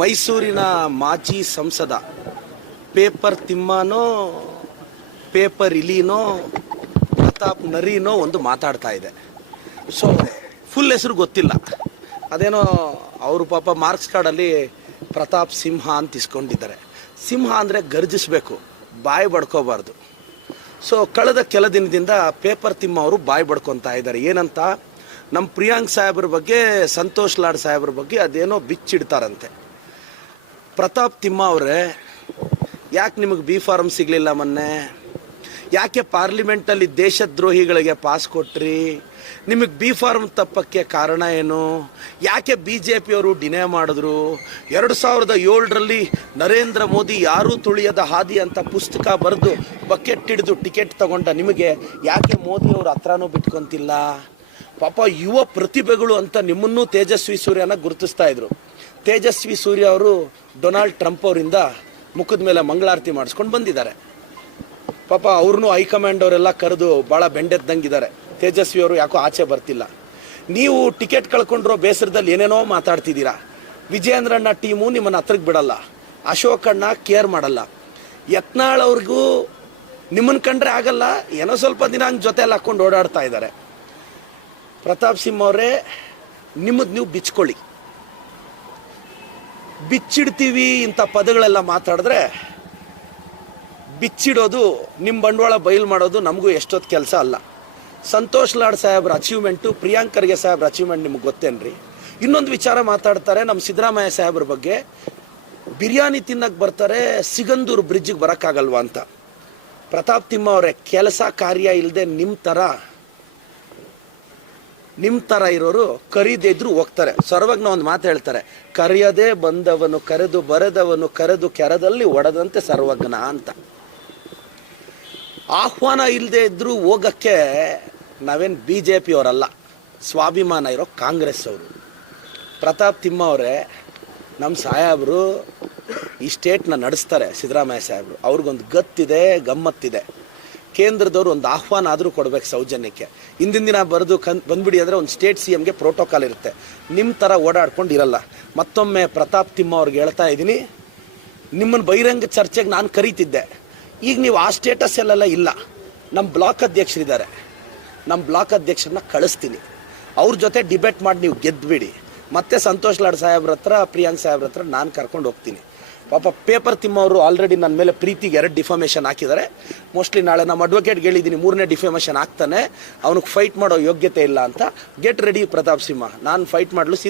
ಮೈಸೂರಿನ ಮಾಜಿ ಸಂಸದ ಪೇಪರ್ ತಿಮ್ಮನೋ ಪೇಪರ್ ಇಲಿನೋ ಪ್ರತಾಪ್ ನರಿನೋ ಒಂದು ಮಾತಾಡ್ತಾ ಇದೆ. ಸೊ ಫುಲ್ ಹೆಸರು ಗೊತ್ತಿಲ್ಲ, ಅದೇನೋ ಅವರು ಪಾಪ ಮಾರ್ಕ್ಸ್ ಕಾರ್ಡಲ್ಲಿ ಪ್ರತಾಪ್ ಸಿಂಹ ಅಂತ ಇಸ್ಕೊಂಡಿದ್ದಾರೆ. ಸಿಂಹ ಅಂದರೆ ಗರ್ಜಿಸಬೇಕು, ಬಾಯಿ ಬಡ್ಕೋಬಾರ್ದು. ಸೊ ಕಳೆದ ಕೆಲ ದಿನದಿಂದ ಪೇಪರ್ ತಿಮ್ಮ ಅವರು ಬಾಯಿ ಬಡ್ಕೊತಾ ಇದ್ದಾರೆ. ಏನಂತ, ನಮ್ಮ ಪ್ರಿಯಾಂಕ್ ಸಾಹೇಬ್ರ ಬಗ್ಗೆ, ಸಂತೋಷ್ ಲಾಡ್ ಸಾಹೇಬ್ರ ಬಗ್ಗೆ ಅದೇನೋ ಬಿಚ್ಚಿಡ್ತಾರಂತೆ. ಪ್ರತಾಪ್ ತಿಮ್ಮ ಅವರೇ, ಯಾಕೆ ನಿಮಗೆ ಬಿ ಫಾರ್ಮ್ ಸಿಗಲಿಲ್ಲ ಮೊನ್ನೆ? ಯಾಕೆ ಪಾರ್ಲಿಮೆಂಟಲ್ಲಿ ದೇಶದ್ರೋಹಿಗಳಿಗೆ ಪಾಸ್ ಕೊಟ್ರಿ? ನಿಮಗೆ ಬಿ ಫಾರ್ಮ್ ತಪ್ಪಕ್ಕೆ ಕಾರಣ ಏನು? ಯಾಕೆ BJP ಅವರು ಡಿನೇ ಮಾಡಿದ್ರು? 2007ರಲ್ಲಿ ನರೇಂದ್ರ ಮೋದಿ ಯಾರೂ ತುಳಿಯದ ಹಾದಿ ಅಂತ ಪುಸ್ತಕ ಬರೆದು ಬಕೆಟ್ ಹಿಡಿದು ಟಿಕೆಟ್ ತಗೊಂಡ ನಿಮಗೆ ಯಾಕೆ ಮೋದಿಯವರು ಹತ್ರನೂ ಬಿಟ್ಕೊಂತಿಲ್ಲ? ಪಾಪ ಯುವ ಪ್ರತಿಭೆಗಳು ಅಂತ ನಿಮ್ಮನ್ನೂ ತೇಜಸ್ವಿ ಸೂರ್ಯನ ಗುರುತಿಸ್ತಾ ಇದ್ರು. ತೇಜಸ್ವಿ ಸೂರ್ಯ ಅವರು ಡೊನಾಲ್ಡ್ ಟ್ರಂಪ್ ಅವರಿಂದ ಮುಖದ ಮೇಲೆ ಮಂಗಳಾರತಿ ಮಾಡಿಸ್ಕೊಂಡು ಬಂದಿದ್ದಾರೆ. ಪಾಪ ಅವ್ರನ್ನೂ ಹೈಕಮಾಂಡ್ ಅವರೆಲ್ಲ ಕರೆದು ಭಾಳ ಬೆಂಡೆದ್ದಂಗಿದ್ದಾರೆ. ತೇಜಸ್ವಿ ಅವರು ಯಾಕೋ ಆಚೆ ಬರ್ತಿಲ್ಲ. ನೀವು ಟಿಕೆಟ್ ಕಳ್ಕೊಂಡ್ರೋ ಬೇಸರದಲ್ಲಿ ಏನೇನೋ ಮಾತಾಡ್ತಿದ್ದೀರಾ. ವಿಜಯೇಂದ್ರಣ್ಣ ಟೀಮು ನಿಮ್ಮನ್ನು ಹತ್ರಕ್ಕೆ ಬಿಡಲ್ಲ, ಅಶೋಕಣ್ಣ ಕೇರ್ ಮಾಡಲ್ಲ, ಯತ್ನಾಳ್ ಅವ್ರಿಗೂ ನಿಮ್ಮನ್ನು ಕಂಡ್ರೆ ಆಗಲ್ಲ, ಏನೋ ಸ್ವಲ್ಪ ದಿನ ಹಂಗೆ ಜೊತೆಯಲ್ಲಿ ಹಾಕ್ಕೊಂಡು ಓಡಾಡ್ತಾ ಇದ್ದಾರೆ. ಪ್ರತಾಪ್ ಸಿಂಹ ಅವರೇ, ನಿಮ್ಮದು ನೀವು ಬಿಚ್ಕೊಳ್ಳಿ. ಬಿಚ್ಚಿಡ್ತೀವಿ ಇಂಥ ಪದಗಳೆಲ್ಲ ಮಾತಾಡಿದ್ರೆ, ಬಿಚ್ಚಿಡೋದು, ನಿಮ್ಮ ಬಂಡವಾಳ ಬಯಲು ಮಾಡೋದು ನಮಗೂ ಎಷ್ಟೊತ್ತು ಕೆಲಸ ಅಲ್ಲ. ಸಂತೋಷ್ ಲಾಡ್ ಸಾಹೇಬ್ರ ಅಚೀವ್ಮೆಂಟು, ಪ್ರಿಯಾಂಕ್ ಖರ್ಗೆ ಸಾಹೇಬ್ರ ಅಚೀವ್ಮೆಂಟ್ ನಿಮ್ಗೆ ಗೊತ್ತೇನ್ರಿ? ಇನ್ನೊಂದು ವಿಚಾರ ಮಾತಾಡ್ತಾರೆ ನಮ್ಮ ಸಿದ್ದರಾಮಯ್ಯ ಸಾಹೇಬ್ರ ಬಗ್ಗೆ. ಬಿರಿಯಾನಿ ತಿನ್ನಕ್ಕೆ ಬರ್ತಾರೆ, ಸಿಗಂದೂರು ಬ್ರಿಡ್ಜಿಗೆ ಬರೋಕ್ಕಾಗಲ್ವಾ ಅಂತ. ಪ್ರತಾಪ್ ತಿಮ್ಮ ಅವರೇ, ಕೆಲಸ ಕಾರ್ಯ ಇಲ್ಲದೆ ನಿಮ್ಮ ಥರ ಇರೋರು ಕರೀದೇ ಇದ್ರು ಹೋಗ್ತಾರೆ. ಸರ್ವಜ್ಞ ಒಂದು ಮಾತು ಹೇಳ್ತಾರೆ, ಕರೆಯದೇ ಬಂದವನು ಕರೆದು ಬರೆದವನು ಕರೆದು ಕೆರದಲ್ಲಿ ಒಡೆದಂತೆ ಸರ್ವಜ್ಞ ಅಂತ. ಆಹ್ವಾನ ಇಲ್ಲದೆ ಇದ್ರೂ ಹೋಗಕ್ಕೆ ನಾವೇನು BJP ಅವರಲ್ಲ, ಸ್ವಾಭಿಮಾನ ಇರೋ ಕಾಂಗ್ರೆಸ್ ಅವರು. ಪ್ರತಾಪ್ ತಿಮ್ಮ ಅವರೇ, ನಮ್ಮ ಸಾಹೇಬರು ಈ ಸ್ಟೇಟ್ನ ನಡೆಸ್ತಾರೆ. ಸಿದ್ದರಾಮಯ್ಯ ಸಾಹೇಬರು ಅವ್ರಿಗೊಂದು ಗತ್ತಿದೆ, ಗಮ್ಮತ್ತಿದೆ. ಕೇಂದ್ರದವರು ಒಂದು ಆಹ್ವಾನ ಆದರೂ ಕೊಡಬೇಕು ಸೌಜನ್ಯಕ್ಕೆ. ಹಿಂದಿನ ದಿನ ಬರೆದು ಬಂದ್ಬಿಡಿ ಅಂದರೆ ಒಂದು ಸ್ಟೇಟ್ CMಗೆ ಪ್ರೋಟೋಕಾಲ್ ಇರುತ್ತೆ. ನಿಮ್ಮ ಥರ ಓಡಾಡ್ಕೊಂಡು ಇರಲ್ಲ. ಮತ್ತೊಮ್ಮೆ ಪ್ರತಾಪ್ ತಿಮ್ಮ ಅವ್ರಿಗೆ ಹೇಳ್ತಾ ಇದ್ದೀನಿ, ನಿಮ್ಮನ್ನು ಬಹಿರಂಗ ಚರ್ಚೆಗೆ ನಾನು ಕರೀತಿದ್ದೆ. ಈಗ ನೀವು ಆ ಸ್ಟೇಟಸ್ಸಲ್ಲೆಲ್ಲ ಇಲ್ಲ. ನಮ್ಮ ಬ್ಲಾಕ್ ಅಧ್ಯಕ್ಷರಿದ್ದಾರೆ, ನಮ್ಮ ಬ್ಲಾಕ್ ಅಧ್ಯಕ್ಷರನ್ನ ಕಳಿಸ್ತೀನಿ. ಅವ್ರ ಜೊತೆ ಡಿಬೇಟ್ ಮಾಡಿ ನೀವು ಗೆದ್ದುಬಿಡಿ. ಮತ್ತೆ ಸಂತೋಷ್ ಲಾಡ್ ಸಾಹೇಬ್ರ ಹತ್ರ, ಪ್ರಿಯಾಂಕ್ ಸಾಹೇಬ್ರ ಹತ್ರ ನಾನು ಕರ್ಕೊಂಡು ಹೋಗ್ತೀನಿ. ಪಾಪ ಪೇಪರ್ ತಿಮ್ಮ ಅವರು ಆಲ್ರೆಡಿ ನನ್ನ ಮೇಲೆ ಪ್ರೀತಿಗೆ 2 ಡಿಫಾಮೇಷನ್ ಹಾಕಿದ್ದಾರೆ. ಮೋಸ್ಟ್ಲಿ ನಾಳೆ ನಮ್ಮ ಅಡ್ವೊಕೇಟ್ಗೆ ಹೇಳಿದ್ದೀನಿ, 3ನೇ ಡಿಫಾಮೇಷನ್ ಹಾಕ್ತಾನೆ, ಅವನಿಗೆ ಫೈಟ್ ಮಾಡೋ ಯೋಗ್ಯತೆ ಇಲ್ಲ ಅಂತ. ಗೆಟ್ ರೆಡಿ ಪ್ರತಾಪ್ ಸಿಂಹ, ನಾನು ಫೈಟ್ ಮಾಡಲು